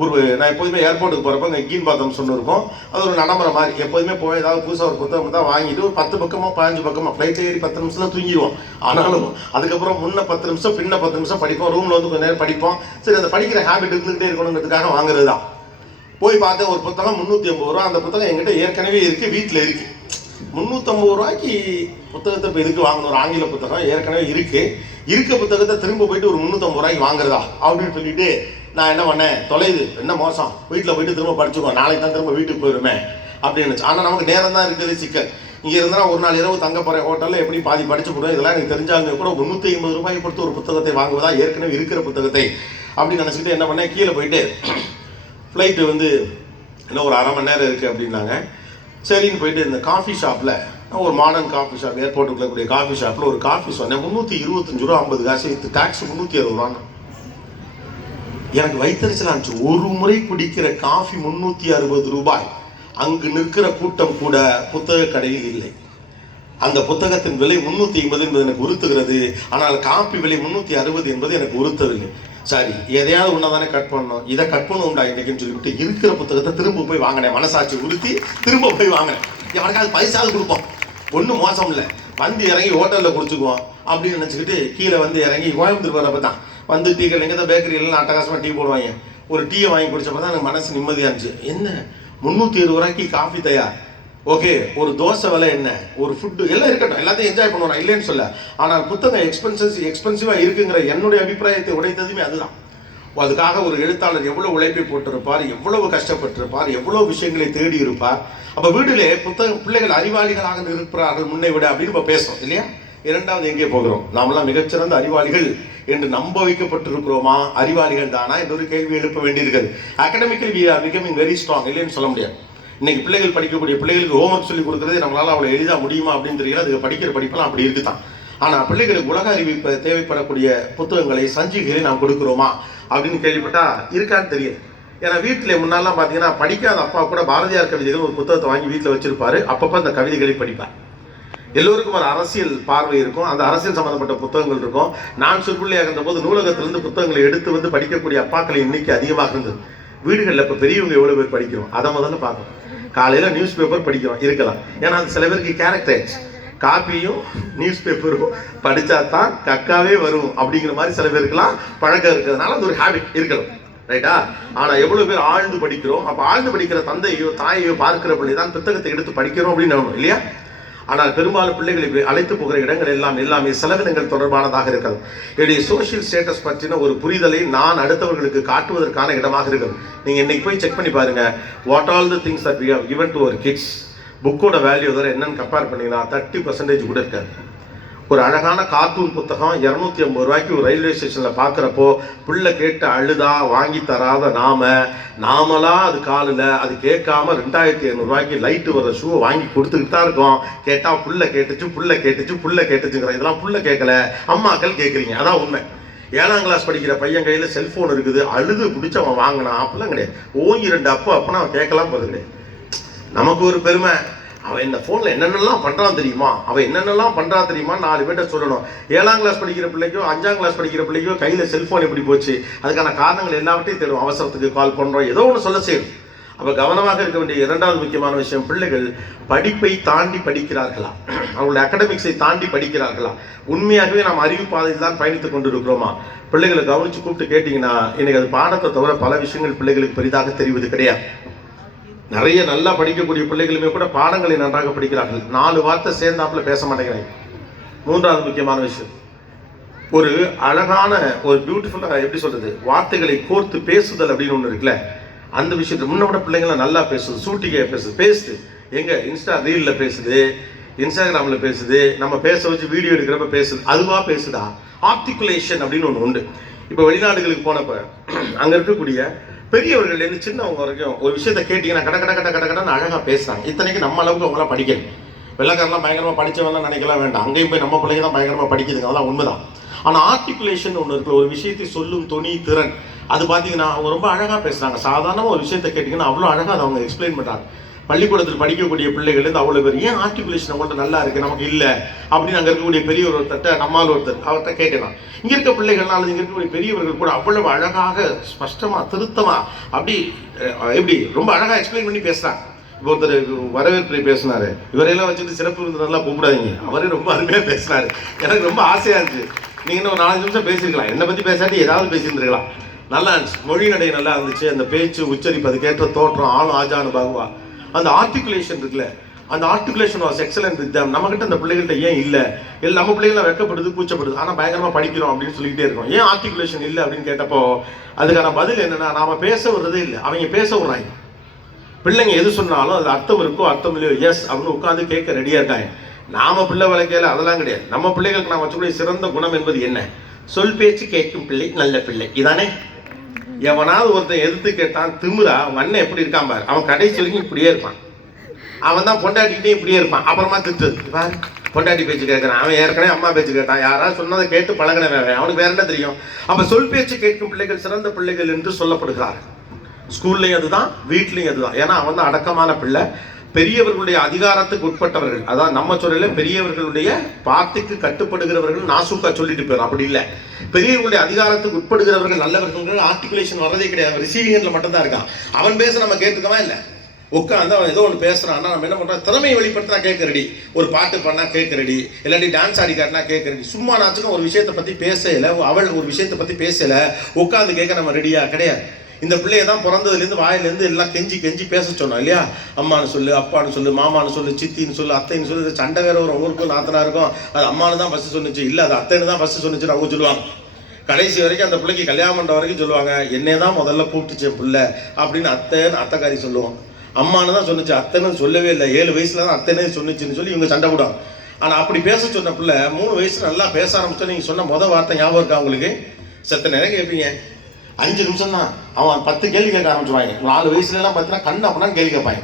ஒரு நான் எப்போதுமே ஏர்போர்ட்டுக்கு போகிறப்ப இங்கே கீன் பாத்தம் சொன்னு இருக்கும். அது ஒரு நடைமுறை மாதிரி. எப்போதுமே போய் ஏதாவது புதுசாக ஒரு புத்தகம் தான் வாங்கிட்டு ஒரு பத்து பக்கமாக பதினஞ்சு பக்கமாக ஃப்ளைட் ஏறி பத்து நிமிஷத்தில் தூங்கிடுவோம். ஆனாலும் அதுக்கப்புறம் முன்ன பத்து நிமிஷம் பின்ன பத்து நிமிஷம் படிப்போம். ரூமில் வந்து கொஞ்சம் நேரம் படிப்போம். சரி அந்த படிக்கிற ஹேபிட் இருந்துகிட்டே இருக்கணுங்கிறதுக்காக வாங்குறது தான் போய் பார்த்தேன் ஒரு புத்தகம் முந்நூற்றி ஐம்பது ரூபா. அந்த புத்தகம் எங்கிட்ட ஏற்கனவே இருக்குது வீட்டில் இருக்குது முந்நூற்றம்பது ரூபாய்க்கு புத்தகத்தை இப்போ எதுக்கு வாங்கணும்? ஒரு ஆங்கில புத்தகம் ஏற்கனவே இருக்குது இருக்க புத்தகத்தை திரும்ப போயிட்டு ஒரு முந்நூற்றம்பது ரூபாய்க்கு வாங்குறதா? அப்படின்னு சொல்லிட்டு நான் என்ன பண்ணேன்? தொலைது. என்ன மோசம்? வீட்டில் போயிட்டு திரும்ப படிச்சுக்கோ. நாளைக்கு தான் திரும்ப வீட்டுக்கு போயிடுமே அப்படின்னு ஆனால் நமக்கு நேரம் தான் இருக்குது சிக்கல். இங்கே இருந்தால் ஒரு நாள் இரவு தங்க போகிற ஹோட்டலில் எப்படி பாதி படிச்சு இதெல்லாம் எனக்கு தெரிஞ்சாலுமே கூட முந்நூற்றி ஐம்பது ரூபாய் கொடுத்து ஒரு புத்தகத்தை வாங்குவதா ஏற்கனவே இருக்கிற புத்தகத்தை அப்படின்னு நினச்சிக்கிட்டு என்ன பண்ணேன்? கீழே போயிட்டு ஃப்ளைட்டு வந்து இன்னும் ஒரு அரை மணி நேரம் இருக்குது அப்படின்னாங்க. சரின்னு போயிட்டு இந்த காஃபி ஷாப்பில் ஒரு மாடர்ன் காஃபி ஷாப் ஏர்போர்ட்டுக்குள்ளே கூடிய காஃபி ஷாப்பில் ஒரு காஃபி சொன்னேன். முந்நூற்றி இருபத்தஞ்சு ரூபா ஐம்பது காசு. வித்து டேக்ஸ் முந்நூற்றி அறுபது ரூபான்னு. எனக்கு வைத்தறிச்சல் இருந்துச்சு. ஒரு முறை குடிக்கிற காஃபி முந்நூற்றி அறுபது ரூபாய். அங்கு நிற்கிற கூட்டம் கூட புத்தக கடையில் இல்லை. அந்த புத்தகத்தின் விலை முந்நூற்றி ஐம்பது என்பது எனக்கு உறுத்துகிறது. ஆனால் காப்பி விலை முன்னூற்றி அறுபது என்பது எனக்கு உறுத்தவில்லை. சரி எதையாவது ஒன்றா தானே கட் பண்ணணும். இதை கட் பண்ண உண்டா இன்னைக்குன்னு சொல்லிவிட்டு இருக்கிற புத்தகத்தை திரும்ப போய் வாங்கினேன். மனசாட்சி உறுத்தி திரும்ப போய் வாங்கினேன். எவனுக்காவது பைசாவது கொடுப்போம். ஒன்றும் மோசம் இல்லை. வந்து இறங்கி ஹோட்டலில் குடிச்சுக்குவோம் அப்படின்னு நினச்சிக்கிட்டு கீழே வந்து இறங்கி கோயம்புத்தூர் வரப்போ தான் வந்து டீ கடை எங்கே தான் பேக்கரியிலாம் அட்டகாசமாக டீ போடுவாங்க. ஒரு டீயை வாங்கி குடிச்சப்போ தான் எனக்கு மனசு நிம்மதியாக இருந்துச்சு. என்ன? முந்நூற்றி இருபது ரூபாய்க்கு காஃபி தயார் ஓகே ஒரு தோசை விலை என்ன? ஒரு ஃபுட்டு எல்லாம் இருக்கட்டும். எல்லாத்தையும் என்ஜாய் பண்ணுவோம் நான் இல்லைன்னு சொல்ல ஆனால் புத்தகம் எக்ஸ்பென்சஸ் எக்ஸ்பென்சிவாக இருக்குங்கிற என்னுடைய அபிப்பிராயத்தை உடைத்ததுமே அதுதான். அதுக்காக ஒரு எழுத்தாளர் எவ்வளோ உழைப்பை போட்டிருப்பார் எவ்வளவு கஷ்டப்பட்டிருப்பார் எவ்வளோ விஷயங்களை தேடி இருப்பார். அப்போ வீட்டிலே புத்தகம் பிள்ளைகள் அறிவாளிகளாக இருக்கிறார்கள் முன்னை விட அப்படின்னு நம்ம பேசுகிறோம் இல்லையா? இரண்டாவது எங்கே போகிறோம்? நாமெல்லாம் மிகச்சிறந்த அறிவாளிகள் என்று நம்ப வைக்கப்பட்டிருக்கிறோமா அறிவாளிகள் தானா? என்ற ஒரு கேள்வி எழுப்ப வேண்டியிருக்கிறது. Academical we are becoming very strong இல்லைன்னு சொல்ல முடியாது. இன்னைக்கு பிள்ளைகள் படிக்கக்கூடிய பிள்ளைகளுக்கு ஹோம்ஒர்க் சொல்லி கொடுக்குறது நம்மளால அவ்வளோ எளிதாக முடியுமா அப்படின்னு தெரியல. அதுக்கு படிக்கிற படிப்பெல்லாம் அப்படி இருக்குதான். ஆனால் பிள்ளைகளுக்கு உலக அறிவு தேவைப்படக்கூடிய புத்தகங்களை சஞ்சிகளை நாம் கொடுக்குறோமா? அப்படின்னு கேள்விப்பட்டா இருக்கான்னு தெரியும் ஏன்னா வீட்டில் முன்னாலாம் பார்த்தீங்கன்னா படிக்காத அப்பா கூட பாரதியார் கவிதைகள் ஒரு புத்தகத்தை வாங்கி வீட்டில் வச்சிருப்பாரு. அப்பப்போ அந்த கவிதைகளை படிப்பார். எல்லோருக்கும் ஒரு அரசியல் பார்வை இருக்கும். அந்த அரசியல் சம்பந்தப்பட்ட புத்தகங்கள் இருக்கும். நான் சிறுபிள்ளையாக இருந்தபோது நூலகத்திலிருந்து புத்தகங்களை எடுத்து வந்து படிக்கக்கூடிய அப்பாக்களின் எண்ணிக்கை அதிகமாக இருந்தது. வீடுகளில் இப்போ பெரியவங்க எவ்வளோ பேர் படிக்கிறோம்? அதை முதல்ல பார்க்கணும். காலையில் நியூஸ் பேப்பர் படிக்கிறோம் இருக்கலாம். ஏன்னா அது சில பேருக்கு கேரக்டர்ஸ் காப்பியும் நியூஸ் பேப்பரும் படித்தா தான் கக்காவே வரும் அப்படிங்கிற மாதிரி சில பேருக்குலாம் பழக்கம் இருக்கிறதுனால அது ஒரு ஹேபிட் இருக்கலாம். ரைட்டா ஆனால் எவ்வளோ பேர் ஆழ்ந்து படிக்கிறோம். அப்போ ஆழ்ந்து படிக்கிற தந்தையோ தாயையோ பார்க்கிற பிள்ளை தான் புத்தகத்தை எடுத்து படிக்கிறோம் அப்படின்னு நம்பணும் இல்லையா? ஆனால் பெரும்பாலும் பிள்ளைகளை அழைத்து போகிற இடங்கள் எல்லாம் எல்லாமே செலவினங்கள் தொடர்பானதாக இருக்கிறது என்னுடைய சோஷியல் ஸ்டேட்டஸ் பற்றின ஒரு புரிதலை நான் அடுத்தவர்களுக்கு காட்டுவதற்கான இடமாக இருக்கிறது நீங்கள் இன்னைக்கு போய் செக் பண்ணி பாருங்க. What all the things that we have given to our kids புக்கோட வேல்யூ வேறு என்னன்னு கம்பேர் பண்ணீங்கன்னா தேர்ட்டி பர்சன்டேஜ் கூட இருக்காது. ஒரு அழகான கார்ட்டூன் புத்தகம் இரநூத்தி ஐம்பது ரூபாய்க்கு ஒரு ரயில்வே ஸ்டேஷனில் பார்க்குறப்போ பிள்ளை கேட்டு அழுதா வாங்கி தராத நாம நாமளா அது காலில் அது கேட்காம ரெண்டாயிரத்தி ஐநூறுரூவாய்க்கு லைட்டு வர ஷூவை வாங்கி கொடுத்துக்கிட்டு தான் இருக்கோம். கேட்டால் புள்ள கேட்டுச்சு புள்ள கேட்டுச்சு புள்ள கேட்டுச்சுங்கிற இதெல்லாம் புள்ள கேட்கல. அம்மாக்கள் கேட்குறீங்க அதான் உண்மை. ஏழாம் கிளாஸ் படிக்கிற பையன் கையில் செல்ஃபோன் இருக்குது. அழுது பிடிச்சி அவன் வாங்கினான். அப்படிலாம் கிடையாது. ஓங்கி ரெண்டு அப்போ அப்போனா அவன் கேட்கலாம் போது கிடையாது. நமக்கு ஒரு பெருமை. அவன் இந்த ஃபோனில் என்னென்னலாம் பண்ணுறான் தெரியுமா? அவன் என்னென்னலாம் பண்ணுறான் தெரியுமா? நாலு பேர்ட்ட சொல்லணும். ஏழாம் கிளாஸ் படிக்கிற பிள்ளைக்கோ அஞ்சாம் கிளாஸ் படிக்கிற பிள்ளைக்கோ கையில் செல்ஃபோன் எப்படி போச்சு. அதுக்கான காரணங்கள் எல்லாவற்றையும் தேடும். அவசரத்துக்கு கால் பண்ணுறோம் ஏதோ ஒன்று சொல்ல செய்யும். அப்போ கவனமாக இருக்க வேண்டிய இரண்டாவது முக்கியமான விஷயம் பிள்ளைகள் படிப்பை தாண்டி படிக்கிறார்களா? அவங்களுடைய அகடமிக்ஸை தாண்டி படிக்கிறார்களா? உண்மையாகவே நாம் அறிவு பாதையில் தான் பயணித்துக் கொண்டிருக்கிறோமா? பிள்ளைகளை கவனித்து கூப்பிட்டு கேட்டிங்கன்னா இன்னைக்கு அது பாடத்தை தவிர பல விஷயங்கள் பிள்ளைகளுக்கு பெரிதாக தெரிவது கிடையாது. நிறைய நல்லா படிக்கக்கூடிய பிள்ளைகளுமே கூட பாடங்களை நன்றாக படிக்கிறார்கள். நாலு வார்த்தை சேர்ந்தாப்புல பேச மாட்டேங்கிறாங்க மூன்றாவது முக்கியமான விஷயம். ஒரு அழகான ஒரு பியூட்டிஃபுல்லாக எப்படி சொல்றது? வார்த்தைகளை கோர்த்து பேசுதல் அப்படின்னு ஒன்று இருக்குல்ல? அந்த விஷயத்தை முன்ன விட பிள்ளைங்களாம் நல்லா பேசுது. சூட்டிக்கையாக பேசுது. பேசுது. எங்க? இன்ஸ்டா ரீலில் பேசுது. இன்ஸ்டாகிராமில் பேசுது. நம்ம பேச வச்சு வீடியோ எடுக்கிறப்ப பேசுது. அதுவாக பேசுதா? ஆர்டிகுலேஷன் அப்படின்னு ஒன்று உண்டு. இப்போ வெளிநாடுகளுக்கு போனப்போ அங்கே இருக்கக்கூடிய பெரியவர்கள் இருந்து சின்னவங்க வரைக்கும் ஒரு விஷயத்த கேட்டீங்கன்னா கட கட கட கட கடன்னு அழகாக பேசுறாங்க. இத்தனைக்கு நம்ம அளவுக்கு அவங்களாம் படிக்கணும் வெள்ளக்காரெல்லாம் பயங்கரமாக படித்தவங்கலாம் நினைக்கலாம் வேண்டாம். அங்கேயும் போய் நம்ம பிள்ளைங்க தான் பயங்கரமாக படிக்குதுங்க. அதெல்லாம் உண்மைதான். ஆனால் ஆர்டிகுலேஷன் ஒன்று இருக்கு. ஒரு விஷயத்தை சொல்லும் துணி திறன். அது பார்த்தீங்கன்னா அவங்க ரொம்ப அழகாக பேசுகிறாங்க சாதாரணமாக ஒரு விஷயத்தை கேட்டிங்கன்னா அவ்வளோ அழகாக அதை அவங்க எக்ஸ்பிளைன் பண்ணுறாங்க பள்ளிக்கூடத்தில் படிக்கக்கூடிய பிள்ளைகள் இருந்து அவ்வளோ பேர் ஏன் ஆர்டிகுலேஷன் அவங்கள்ட்ட நல்லா இருக்குது நமக்கு இல்லை. அப்படின்னு அங்கே இருக்கக்கூடிய பெரியவர் ஒருத்தர்ட்ட நம்மால் ஒருத்தர் அவர்கிட்ட கேட்கலாம். இங்கே இருக்க பிள்ளைகள்னால அல்லது இங்கே இருக்கக்கூடிய பெரியவர்கள் கூட அவ்வளவு அழகாக ஸ்பஷ்டமாக திருத்தமாக அப்படி எப்படி ரொம்ப அழகாக எக்ஸ்பிளைன் பண்ணி பேசுகிறாங்க இப்போ ஒருத்தர் வரவேற்பு பேசினாரு. இவரையெல்லாம் வச்சுட்டு சிறப்பு விருந்தினர்லாம் கூப்பிடாதீங்க. அவரே ரொம்ப அருமையாக பேசினாரு. எனக்கு ரொம்ப ஆசையாக இருந்துச்சு. நீங்கள் இன்னும் ஒரு நாலஞ்சு நிமிஷம் பேசியிருக்கலாம். என்னை பற்றி பேசாட்டி ஏதாவது பேசியிருந்துருக்கலாம். நல்லா இருந்துச்சு. மொழி நடை நல்லா இருந்துச்சு. அந்த பேச்சு உச்சரிப்பு அதுக்கேற்ற தோற்றம் ஆளும் ஆஜானு பாகுவா அந்த ஆர்டிகுலேஷன் இருக்குல்ல அந்த articulation was excellent with them நம்மகிட்ட அந்த பிள்ளைகள்ட்ட ஏன் இல்லை? இல்லை நம்ம பிள்ளைகள்லாம் வெக்கப்படுது கூச்சப்படுது. ஆனால் பயங்கரமாக படிக்கிறோம் அப்படின்னு சொல்லிக்கிட்டே இருக்கோம். ஏன் ஆர்டிகுலேஷன் இல்லை அப்படின்னு கேட்டப்போ அதுக்கான பதில் என்னன்னா நாம பேச விடுறதே இல்லை. அவங்க பேச விடுறாங்க பிள்ளைங்க எது சொன்னாலும் அது அர்த்தம் இருக்கோ அர்த்தம் இல்லையோ எஸ் அப்படின்னு உட்காந்து கேட்க ரெடியாக இருக்காங்க. நாம பிள்ளை வளர்க்கையில அதெல்லாம் கிடையாது. நம்ம பிள்ளைகளுக்கு நான் வச்சக்கூடிய சிறந்த குணம் என்பது என்ன? சொல் பேச்சு கேட்கும் பிள்ளை நல்ல பிள்ளை. இதானே? எவனாவது ஒருத்தன் எதிர்த்து கேட்டான் திமுறா? அவன் எப்படி இருக்கான் பாரு. அவன் கடைசி வரைக்கும் இப்படியே இருப்பான். அவன் தான் பொண்டாட்டிக்கிட்டே இப்படியே இருப்பான். அப்புறமா திட்டு. பாரு பொண்டாட்டி பேச்சு கேட்கறான் அவன் ஏற்கனவே அம்மா பேச்சு கேட்டான். யாராவது சொன்னதை கேட்டு பழகினவன் அவனுக்கு வேற என்ன தெரியும்? அப்ப சொல் பேச்சு கேட்கும் பிள்ளைகள் சிறந்த பிள்ளைகள் என்று சொல்லப்படுகிறார்கள். ஸ்கூல்லையும் அதுதான் வீட்லையும் அதுதான். ஏன்னா அவன் தான் அடக்கமான பிள்ளை. பெரியவர்களுடைய அதிகாரத்துக்கு உட்பட்டவர்கள். அதான் நம்ம சொல்லல பெரியவர்களுடைய வார்த்தைக்கு கட்டுப்படுகிறவர்கள் நாசுக்கா சொல்லிட்டு போயிடும் அப்படி இல்லை. பெரியவர்களுடைய அதிகாரத்துக்கு உட்படுகிறவர்கள் நல்லவர்கள் ஆர்டிகுலேஷன் வர்றதே கிடையாது. ரிசீவிங் எண்ட்ல மட்டும் தான் இருக்கான். அவன் பேச நம்ம கேட்டுக்கவா இல்லை? உட்காந்து அவன் ஏதோ ஒன்று பேசுறான்னா நம்ம என்ன பண்றோம்? திறமையை வெளிப்படுத்தினா கேட்க ரெடி ஒரு பாட்டு பண்ணா கேட்க ரெடி இல்லாட்டி டான்ஸ் ஆடி காட்டினா கேட்க ரெடி சும்மா நாச்சுக்கும் ஒரு விஷயத்தை பத்தி பேசல. அவள் ஒரு விஷயத்தை பத்தி பேசல. உட்காந்து கேட்க நம்ம ரெடியா கிடையாது. இந்த பிள்ளைய தான் பிறந்ததுலேருந்து வாயிலேருந்து எல்லாம் கெஞ்சி கெஞ்சி பேச சொன்னோம் இல்லையா? அம்மான்னு சொல்லு அப்பான்னு சொல்லு மாமான்னு சொல்லு சித்தின்னு சொல்லு அத்தைன்னு சொல்லு சண்டை வேற ஒரு ஊருக்கும் நாத்தனா இருக்கும். அது அம்மானு தான் ஃபஸ்ட்டு சொன்னுச்சு. இல்லை அது அத்தைன்னு தான் ஃபஸ்ட்டு சொன்னிச்சு அவங்க சொல்லுவாங்க. கடைசி வரைக்கும் அந்த பிள்ளைக்கு கல்யாணம் பண்ணுற வரைக்கும் சொல்லுவாங்க என்னை தான் முதல்ல கூப்பிட்டுச்சு பிள்ளை அப்படின்னு அத்தைன்னு அத்தைக்காரி சொல்லுவோம் அம்மானு தான் சொன்னுச்சு. அத்தைன்னு சொல்லவே இல்லை. ஏழு வயசுல தான் அத்தைனே சொன்னிச்சுன்னு சொல்லி இவங்க சண்டை போடுவாங்க. ஆனால் அப்படி பேச சொன்ன பிள்ளை மூணு வயசு நல்லா பேச ஆரம்பிச்சோம் நீங்கள் சொன்ன மொதல் வார்த்தை ஞாபகம் இருக்கா உங்களுக்கு? செத்த நேரம் கேட்பீங்க அஞ்சு நிமிஷம் தான் அவன் பத்து கேள்வி கேட்க ஆரம்பிச்சுவாங்க நாலு வயசுல எல்லாம் பார்த்தீங்கன்னா கண்ணு அப்படின்னா கேள்வி கேட்பாங்க.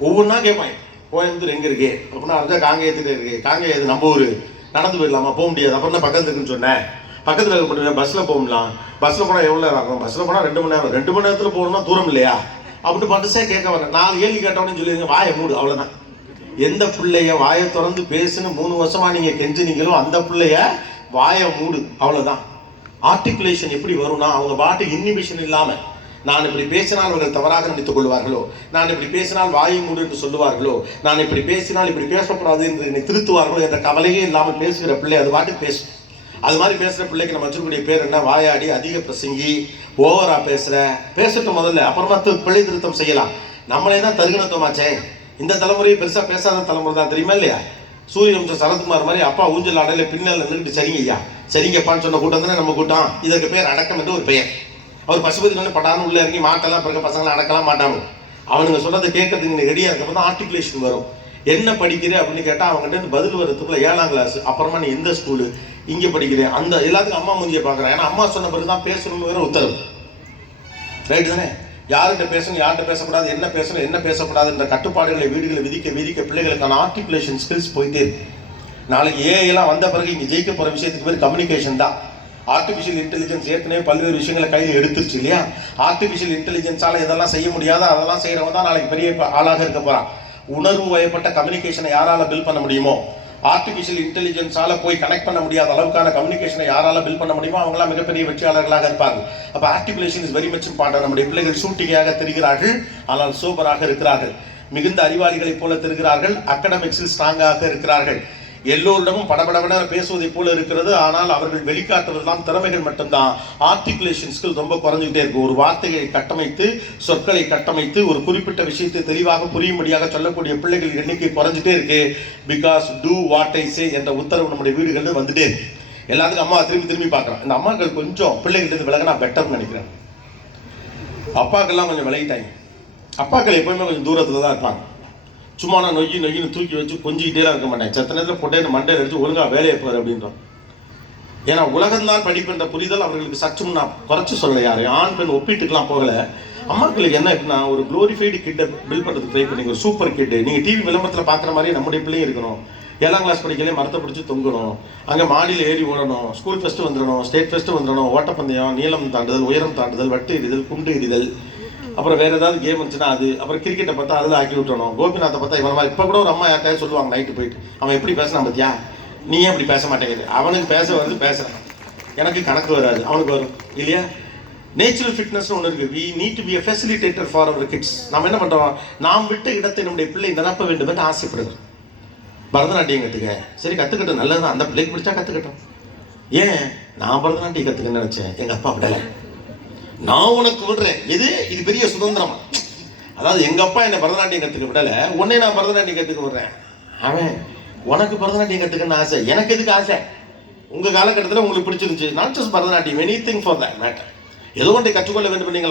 ஒவ்வொன்றா கேட்பாங்க. கோயம்புத்தூர் எங்க இருக்கு? அப்படின்னா அடுத்த காங்கேயத்துல இருக்கு. காங்கேயத்து நம்ம ஊர்? நடந்து போயிடலாமா? போக முடியாது. அப்புறம் தான் பக்கத்துல இருக்குன்னு சொன்னேன் பக்கத்துல இருக்க முடியும் பஸ்ல போகலாம். பஸ்ல போனா எவ்வளவு நேரம் ஆகும்? பஸ்ல போனா ரெண்டு மணி நேரம். ரெண்டு மணி நேரத்துல போகணும்னா தூரம் இல்லையா? அப்படின்னு பட்டுசே கேட்க வரேன் நாலு கேள்வி கேட்டவனு சொல்லிடுங்க. வாயை மூடு. அவ்வளவுதான். எந்த பிள்ளைய வாயை திறந்து பேசுன்னு மூணு வருஷமா நீங்க கெஞ்சினீங்களோ அந்த பிள்ளைய வாயை மூடு. அவ்வளவுதான். ஆர்டிகுலேஷன் எப்படி வரும்னா அவங்க பாட்டு இன்னிபிஷன் இல்லாமல் நான் இப்படி பேசினால் அவர்கள் தவறாக நினைத்துக் கொள்வார்களோ? நான் இப்படி பேசினால் வாயை மூடு என்று சொல்லுவார்களோ? நான் இப்படி பேசினால் இப்படி பேசக்கூடாது என்று என்னை திருத்துவார்களோ என்ற கவலையே இல்லாமல் பேசுகிற பிள்ளை அது பாட்டு பேசும் அது மாதிரி பேசுகிற பிள்ளைக்கு நம்ம வச்சிருக்கூடிய பேர் என்ன? வாயாடி அதிக பிரசங்கி ஓவரா பேசுகிற பேசட்டும் முதல்ல அப்புறமா பிள்ளை திருத்தம் செய்யலாம். நம்மளே தான் தருகணத்துவமாச்சே. இந்த தலைமுறையை பெருசாக பேசாத தலைமுறை தான் தெரியுமா இல்லையா? சூரியவம்சம் சரத்குமார் மாதிரி அப்பா ஊஞ்சல் அடையில பின்னல் நின்றுட்டு சரிங்க ஐயா. சரிங்கப்பான்னு சொன்ன கூட்டம் தானே நம்ம கூட்டம்? இதற்கு பேர் அடக்கம் என்று ஒரு பெயர். அவர் பசுபதி வந்து பட்டான்னு உள்ள இறங்கி மாட்டெல்லாம் பிறகு பசங்களை அடக்கலாம் மாட்டாங்க அவனுங்க சொல்றதை கேட்கறதுக்கு நீ ரெடியா இருக்கப்போ தான் ஆர்டிகுலேஷன் வரும். என்ன படிக்கிற அப்படின்னு கேட்டால் அவங்ககிட்ட பதில் வரதுக்குள்ள ஏழாம் கிளாஸ் அப்புறமா நீ எந்த ஸ்கூலு இங்கே படிக்கிறேன் அந்த எல்லாத்துக்கும் அம்மா மூஞ்சியை பார்க்குறேன். ஏன்னா அம்மா சொன்ன பிறகு தான் பேசணும்னு வேற உத்தரவு. ரைட்டு தானே? யார்கிட்ட பேசணும் யார்கிட்ட பேசக்கூடாது என்ன பேசணும் என்ன பேசக்கூடாதுன்ற கட்டுப்பாடுகளை வீடுகளை விதிக்க விதிக்க பிள்ளைகளுக்கான ஆர்டிகுலேஷன் ஸ்கில்ஸ் போயிட்டே இருக்கு. நாளைக்கு ஏஐ எல்லாம் வந்த பிறகு இங்கே ஜெயிக்க போகிற விஷயத்துக்கு பேர் கம்யூனிகேஷன் தான். ஆர்டிஃபிஷியல் இன்டெலிஜென்ஸ் ஏற்கனவே பல்வேறு விஷயங்களை கையில் எடுத்துருச்சு இல்லையா? ஆர்டிஃபிஷியல் இன்டெலிஜென்ஸால் இதெல்லாம் செய்ய முடியாத? அதெல்லாம் செய்கிறவங்க தான் நாளைக்கு பெரிய ஆளாக இருக்க போகிறான் உணர்வு வயப்பட்ட கம்யூனிகேஷனை யாரால் பில் பண்ண முடியுமோ? ஆர்டிஃபிஷியல் இன்டெலிஜென்ஸால் போய் கனெக்ட் பண்ண முடியாத அளவுக்கான கம்யூனிகேஷனை யாரால பில் பண்ண முடியுமோ? அவங்களாம் மிகப்பெரிய வெற்றியாளர்களாக இருப்பாங்க அப்போ articulation is very much important நம்முடைய பிள்ளைகள் சூட்டிகையாக தெரிகிறார்கள். ஆனால் சூப்பராக இருக்கிறார்கள். மிகுந்த அறிவாளிகளைப் போல தெரிகிறார்கள். அகடமிக்ஸில் ஸ்ட்ராங்காக இருக்கிறார்கள். எல்லோரிடமும் படபடபட பேசுவதைப் போல இருக்கிறது. ஆனால் அவர்கள் வெளிக்காட்டுவதெல்லாம் திறமைகள் மட்டும்தான். ஆர்டிகுலேஷன் ஸ்கில் ரொம்ப குறைஞ்சிக்கிட்டே இருக்கு. ஒரு வார்த்தையை கட்டமைத்து சொற்களை கட்டமைத்து ஒரு குறிப்பிட்ட விஷயத்தை தெளிவாக புரியும்படியாக சொல்லக்கூடிய பிள்ளைகள் எண்ணிக்கை குறைஞ்சிட்டே இருக்கு. Because to what I say என்ற உத்தரவு நம்முடைய வீடுகளில் வந்துட்டே இருக்கு. எல்லாத்துக்கும் அம்மா திரும்பி திரும்பி பார்க்குறோம். இந்த அம்மாக்கள் கொஞ்சம் பிள்ளைகிட்ட இருந்து நான் பெட்டர்னு நினைக்கிறேன். அப்பாக்கள்லாம் கொஞ்சம் விலகிட்டாங்க. அப்பாக்கள் எப்பவுமே கொஞ்சம் தூரத்தில் தான் இருப்பாங்க. சும்மா நான் நொய்யி நொய்யின்னு தூக்கி வச்சு கொஞ்சிக்கிட்டேலாம் இருக்க மாட்டேன். செத்த நேரத்தில் பொட்டேன்னு மண்டையில் எடுத்து ஒழுங்காக வேலையை போகிற அப்படின்றோம். ஏன்னா உலகம்தான் படிப்புன்ற புரிதல் அவர்களுக்கு சற்றும் நான் குறைச்சி சொல்லலை யார். ஆண் பெண் ஒப்பீட்டுக்கெல்லாம் போகல. அம்மாக்களுக்கு என்ன இருக்குன்னா ஒரு குளோரிஃபைடு கிட்டை பில் பண்ணுறதுக்கு ட்ரை பண்ணி ஒரு சூப்பர் கிட்டு நீங்கள் டிவி விளம்பரத்தில் பார்க்குற மாதிரி நம்முடைய பிள்ளையும் இருக்கணும். ஏழாம் கிளாஸ் படிக்கலே மரத்தை பிடிச்சி தொங்கணும். அங்கே மாடியில் ஏறி ஓடணும். ஸ்கூல் ஃபெஸ்ட்டு வந்துடணும். ஸ்டேட் ஃபெஸ்ட்டு வந்துடணும். ஓட்டப்பந்தயம் நீளம் தாண்டுதல் உயரம் தாண்டுதல் வட்டு எறிதல் குண்டு எறிதல். அப்புறம் வேற ஏதாவது கேம் இருந்துச்சுன்னா அது அப்புறம் கிரிக்கெட்டை பார்த்தா அதில் ஆக்கி விட்டுறணும். கோபிநாத்தை பார்த்தா இவன் மாதிரி இப்போ கூட ஒரு அம்மா யார்ட்டாவது சொல்லுவாங்க நைட்டு போயிட்டு. அவன் எப்படி பேசினான் பார்த்தியா நீ ஏன் இப்படி பேச மாட்டேங்குது? அவனுக்கு பேச வந்து பேசுறான் எனக்கு கணக்கு வராது. அவனுக்கு வரும். இல்லையா? நேச்சுரல் ஃபிட்னஸ் ஒன்று இருக்குது we need to be a facilitator for our kids நம்ம என்ன பண்ணுறோம் நாம் விட்ட இடத்தை நம்முடைய பிள்ளை நிரப்ப வேண்டும் என்று ஆசைப்படுகிறோம் பரதநாட்டியம் கற்றுக்க சரி கற்றுக்கட்டும் நல்லது அந்த பிள்ளைக்கு பிடிச்சா கற்றுக்கட்டும் ஏன்? நான் பரதநாட்டியம் கற்றுக்கன்னு நினச்சேன். எங்கள் அப்பா விடலை. நான் உனக்கு விடுறேன். எது? இது பெரிய சுதந்திரமா? அதாவது எங்க அப்பா என்னை பரதநாட்டியம் கற்றுக்க விடல. உன்னை நான் பரதநாட்டியம் கற்றுக்க விடுறேன். அவன் உனக்கு பரதநாட்டியம் கற்றுக்கன்னு ஆசை. எனக்கு எதுக்கு ஆசை? உங்க காலகட்டத்தில் உங்களுக்கு பிடிச்சிருந்துச்சு. Not just Bharatanatyam anything for that matter ஏதோ ஒன்றை கற்றுக்கொள்ள வேண்டும் நீங்கள்